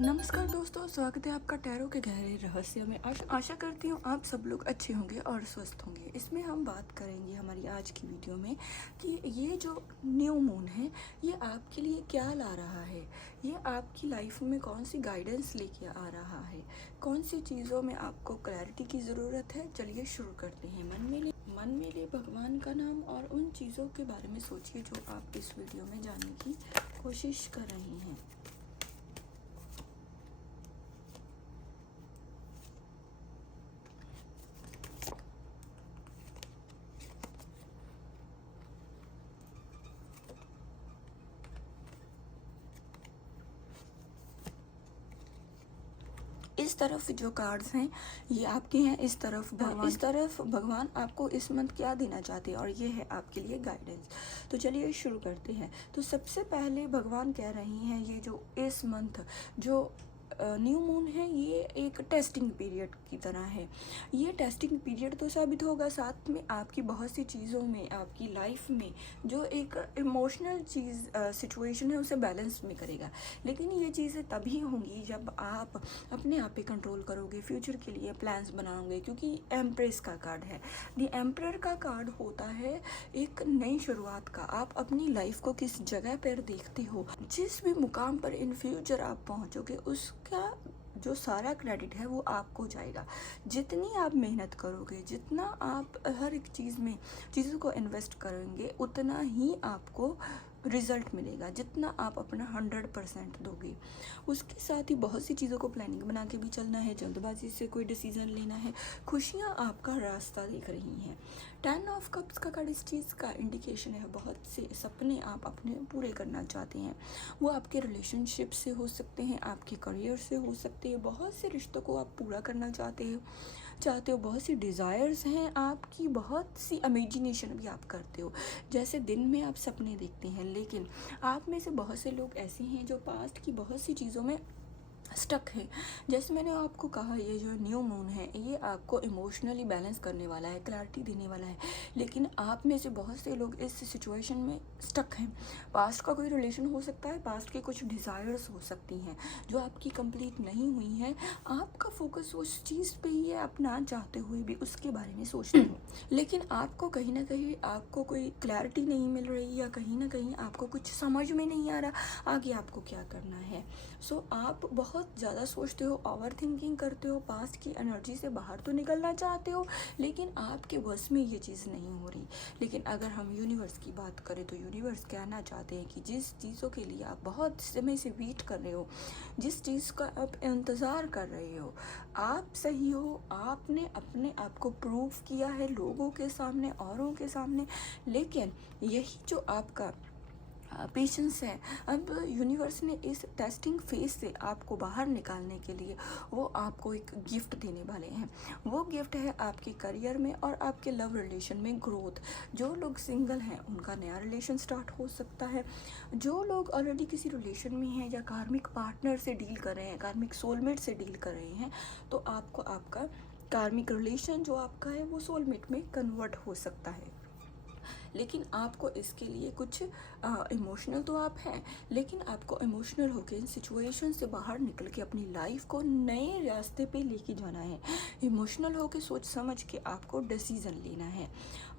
नमस्कार दोस्तों, स्वागत है आपका टैरो के गहरे रहस्य में। आशा करती हूँ आप सब लोग अच्छे होंगे और स्वस्थ होंगे। इसमें हम बात करेंगे हमारी आज की वीडियो में कि ये जो न्यू मून है ये आपके लिए क्या ला रहा है, ये आपकी लाइफ में कौन सी गाइडेंस लेके आ रहा है, कौन सी चीज़ों में आपको क्लैरिटी की ज़रूरत है। चलिए शुरू करते हैं। मन में ले भगवान का नाम और उन चीज़ों के बारे में सोचिए जो आप इस वीडियो में जानने की कोशिश कर रहे हैं। इस तरफ जो कार्ड्स हैं ये आपके हैं, इस तरफ भगवान आपको इस मंथ क्या देना चाहते हैं और ये है आपके लिए गाइडेंस। तो चलिए शुरू करते हैं। तो सबसे पहले भगवान कह रहे हैं ये जो इस मंथ जो न्यू मून है ये एक टेस्टिंग पीरियड की तरह है। ये टेस्टिंग पीरियड तो साबित होगा, साथ में आपकी बहुत सी चीज़ों में, आपकी लाइफ में जो एक इमोशनल चीज़ सिचुएशन है उसे बैलेंस में करेगा। लेकिन ये चीज़ें तभी होंगी जब आप अपने आप पे कंट्रोल करोगे, फ्यूचर के लिए प्लान्स बनाओगे, क्योंकि एम्प्रेस का कार्ड है। द एम्परर का कार्ड होता है एक नई शुरुआत का। आप अपनी लाइफ को किस जगह पर देखते हो, जिस भी मुकाम पर इन फ्यूचर आप पहुंचोगे उसका जो सारा क्रेडिट है वो आपको जाएगा। जितनी आप मेहनत करोगे, जितना आप हर एक चीज़ में चीज़ों को इन्वेस्ट करेंगे, उतना ही आपको रिज़ल्ट मिलेगा, जितना आप अपना 100% दोगे। उसके साथ ही बहुत सी चीज़ों को प्लानिंग बना के भी चलना है, जल्दबाजी से कोई डिसीज़न लेना है। खुशियाँ आपका रास्ता देख रही हैं। 10 ऑफ कप्स का कार्ड इस चीज़ का इंडिकेशन है। बहुत से सपने आप अपने पूरे करना चाहते हैं। वो आपके रिलेशनशिप से हो सकते हैं, आपके करियर से हो सकते हैं। बहुत से रिश्तों को आप पूरा करना चाहते हो। बहुत सी डिज़ायर्स हैं आपकी, बहुत सी इमेजिनेशन भी आप करते हो। जैसे दिन में आप सपने देखते हैं, लेकिन आप में से बहुत से लोग ऐसे हैं जो पास्ट की बहुत सी चीज़ों में स्टक है। जैसे मैंने आपको कहा, ये जो न्यू मून है ये आपको इमोशनली बैलेंस करने वाला है, क्लैरिटी देने वाला है। लेकिन आप में से बहुत से लोग इस सिचुएशन में स्टक हैं। पास्ट का कोई रिलेशन हो सकता है, पास्ट के कुछ डिज़ायर्स हो सकती हैं जो आपकी कंप्लीट नहीं हुई हैं। आपका फोकस उस चीज़ पे ही है, आप ना चाहते हुए भी उसके बारे में सोचते हो। लेकिन आपको कहीं ना कहीं आपको कोई क्लैरिटी नहीं मिल रही, या कहीं ना कहीं आपको कुछ समझ में नहीं आ रहा आगे आपको क्या करना है। सो आप बहुत ज़्यादा सोचते हो, ओवर थिंकिंग करते हो, पास्ट की एनर्जी से बाहर तो निकलना चाहते हो, लेकिन आपके बस में ये चीज़ नहीं हो रही। लेकिन अगर हम यूनिवर्स की बात करें तो यूनिवर्स कहना चाहते हैं कि जिस चीज़ों के लिए आप बहुत समय से वेट कर रहे हो, जिस चीज़ का आप इंतज़ार कर रहे हो, आप सही हो। आपने अपने आप को प्रूव किया है लोगों के सामने, औरों के सामने। लेकिन यही जो आपका पेशेंस है, अब यूनिवर्स ने इस टेस्टिंग फेज से आपको बाहर निकालने के लिए वो आपको एक गिफ्ट देने वाले हैं। वो गिफ्ट है आपके करियर में और आपके लव रिलेशन में ग्रोथ। जो लोग सिंगल हैं उनका नया रिलेशन स्टार्ट हो सकता है। जो लोग ऑलरेडी किसी रिलेशन में हैं या कार्मिक पार्टनर से डील कर रहे हैं, कार्मिक सोलमेट से डील कर रहे हैं, तो आपको आपका कार्मिक रिलेशन जो आपका है वो सोलमेट में कन्वर्ट हो सकता है। लेकिन आपको इसके लिए कुछ इमोशनल तो आप हैं, लेकिन आपको इमोशनल होकर इन सिचुएशन से बाहर निकल के अपनी लाइफ को नए रास्ते पे लेके जाना है। इमोशनल होकर सोच समझ के आपको डिसीज़न लेना है।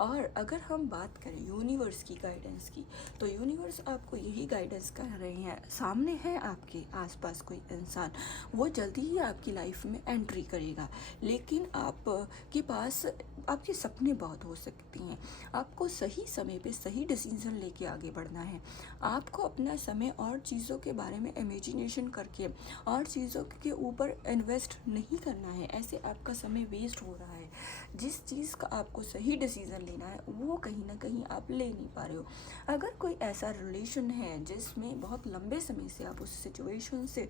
और अगर हम बात करें यूनिवर्स की गाइडेंस की, तो यूनिवर्स आपको यही गाइडेंस कर रहे हैं। सामने है आपके आसपास कोई इंसान, वो जल्दी ही आपकी लाइफ में एंट्री करेगा, लेकिन आप के पास आपके सपने बहुत हो सकती हैं। आपको सही समय पे सही डिसीजन लेके आगे बढ़ना है। आपको अपना समय और चीज़ों के बारे में इमेजिनेशन करके और चीज़ों के ऊपर इन्वेस्ट नहीं करना है। ऐसे आपका समय वेस्ट हो रहा है। जिस चीज़ का आपको सही डिसीजन लेना है वो कहीं ना कहीं आप ले नहीं पा रहे हो। अगर कोई ऐसा रिलेशन है जिसमें बहुत लंबे समय से आप उस सिचुएशन से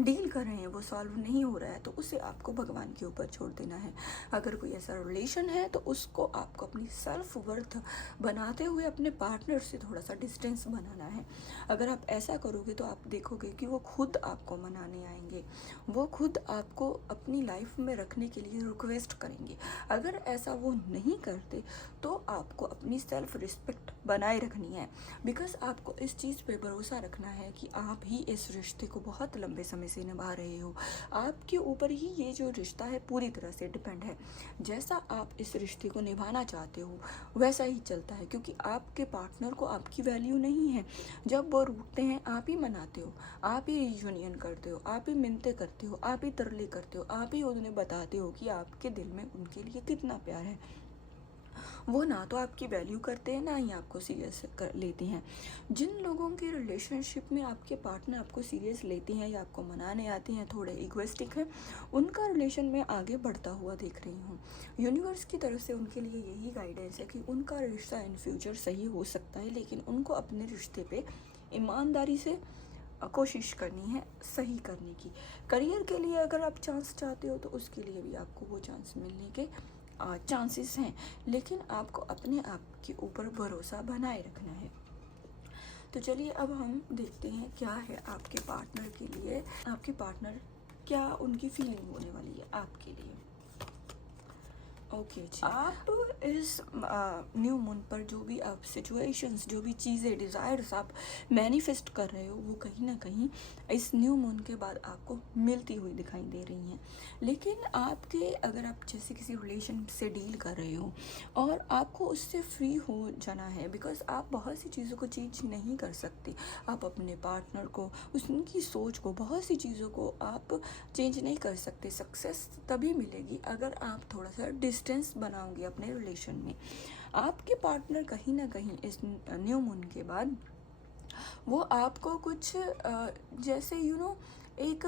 डील कर रहे हैं वो सॉल्व नहीं हो रहा है तो उसे आपको भगवान के ऊपर छोड़ देना है। अगर कोई ऐसा रिलेशन है तो उसको आपको अपनी सेल्फ वर्थ बनाते हुए अपने पार्टनर से थोड़ा सा डिस्टेंस बनाना है। अगर आप ऐसा करोगे तो आप देखोगे कि वो खुद आपको मनाने आएंगे, वो खुद आपको अपनी लाइफ में रखने के लिए रिक्वेस्ट करेंगे। अगर ऐसा वो नहीं करते तो आपको अपनी सेल्फ रिस्पेक्ट बनाए रखनी है, बिकॉज आपको इस चीज़ पे भरोसा रखना है कि आप ही इस रिश्ते को बहुत लंबे समय से निभा रहे हो। आपके ऊपर ही ये जो रिश्ता है पूरी तरह से डिपेंड है। जैसा आप इस रिश्ते को निभाना चाहते हो वैसा ही चलता है, क्योंकि आपके पार्टनर को आपकी वैल्यू नहीं है। जब वो रूठते हैं आप ही मनाते हो, आप ही रियूनियन करते हो, आप ही मिन्नतें करते हो, आप ही तरले करते हो, आप ही उन्हें बताते हो कि आपके दिल में उनके लिए कितना प्यार है। वो ना तो आपकी वैल्यू करते हैं ना ही आपको सीरियस कर लेते हैं। जिन लोगों के रिलेशनशिप में आपके पार्टनर आपको सीरियस लेते हैं या आपको मनाने आते हैं, थोड़े इगोइस्टिक हैं, उनका रिलेशन में आगे बढ़ता हुआ देख रही हूँ। यूनिवर्स की तरफ से उनके लिए यही गाइडेंस है कि उनका रिश्ता इन फ्यूचर सही हो सकता है, लेकिन उनको अपने रिश्ते पे ईमानदारी से कोशिश करनी है सही करने की। करियर के लिए अगर आप चांस चाहते हो तो उसके लिए भी आपको वो चांस मिलने के चांसेस हैं, लेकिन आपको अपने आप के ऊपर भरोसा बनाए रखना है। तो चलिए अब हम देखते हैं क्या है आपके पार्टनर के लिए, आपके पार्टनर क्या उनकी फीलिंग होने वाली है आपके लिए। ओके जी, आप इस न्यू मून पर जो भी आप सिचुएशंस, जो भी चीज़ें, डिज़ायर्स आप मैनिफेस्ट कर रहे हो वो कहीं ना कहीं इस न्यू मून के बाद आपको मिलती हुई दिखाई दे रही हैं। लेकिन आपके, अगर आप जैसे किसी रिलेशन से डील कर रहे हो और आपको उससे फ्री हो जाना है, बिकॉज आप बहुत सी चीज़ों को चेंज नहीं कर सकते। आप अपने पार्टनर को, उनकी सोच को, बहुत सी चीज़ों को आप चेंज नहीं कर सकते। सक्सेस तभी मिलेगी अगर आप थोड़ा सा डिस्टेंस बनाओगे अपने रिलेशन में। आपके पार्टनर कहीं ना कहीं इस न्यू मून के बाद वो आपको कुछ जैसे एक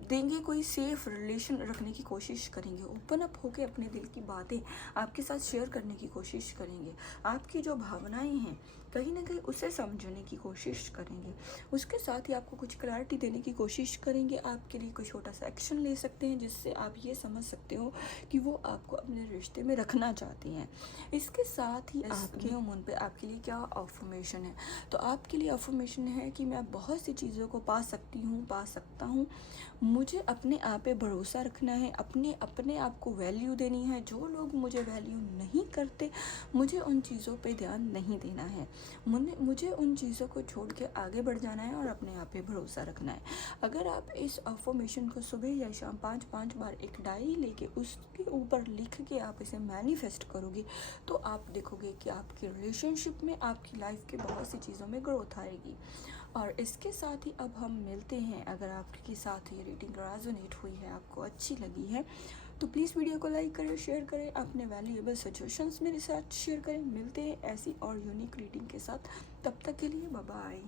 देंगे, कोई सेफ रिलेशन रखने की कोशिश करेंगे, ओपन अप होके अपने दिल की बातें आपके साथ शेयर करने की कोशिश करेंगे। आपकी जो भावनाएं हैं कहीं ना कहीं उसे समझने की कोशिश करेंगे। उसके साथ ही आपको कुछ क्लैरिटी देने की कोशिश करेंगे। आपके लिए कोई छोटा सा एक्शन ले सकते हैं जिससे आप ये समझ सकते हो कि वो आपको अपने रिश्ते में रखना चाहती हैं। इसके साथ ही आपके मून पे आपके लिए क्या अफर्मेशन है, तो आपके लिए अफर्मेशन है कि मैं बहुत सी चीज़ों को पा सकती हूँ, पा सकता हूँ। मुझे अपने आप पे भरोसा रखना है, अपने आप को वैल्यू देनी है। जो लोग मुझे वैल्यू नहीं करते, मुझे उन चीज़ों पे ध्यान नहीं देना है। मुझे उन चीज़ों को छोड़ के आगे बढ़ जाना है और अपने आप पे भरोसा रखना है। अगर आप इस अफर्मेशन को सुबह या शाम 5-5 बार एक डायरी लेके उसके ऊपर लिख के आप इसे मैनिफेस्ट करोगे तो आप देखोगे कि आपके रिलेशनशिप में, आपकी लाइफ के बहुत सी चीज़ों में ग्रोथ आएगी। और इसके साथ ही अब हम मिलते हैं। अगर आपके साथ ये रीडिंग रेजोनेट हुई है, आपको अच्छी लगी है, तो प्लीज़ वीडियो को लाइक करें, शेयर करें, अपने वैल्यूएबल सजेशंस मेरे साथ शेयर करें। मिलते हैं ऐसी और यूनिक रीडिंग के साथ, तब तक के लिए बाय बाय।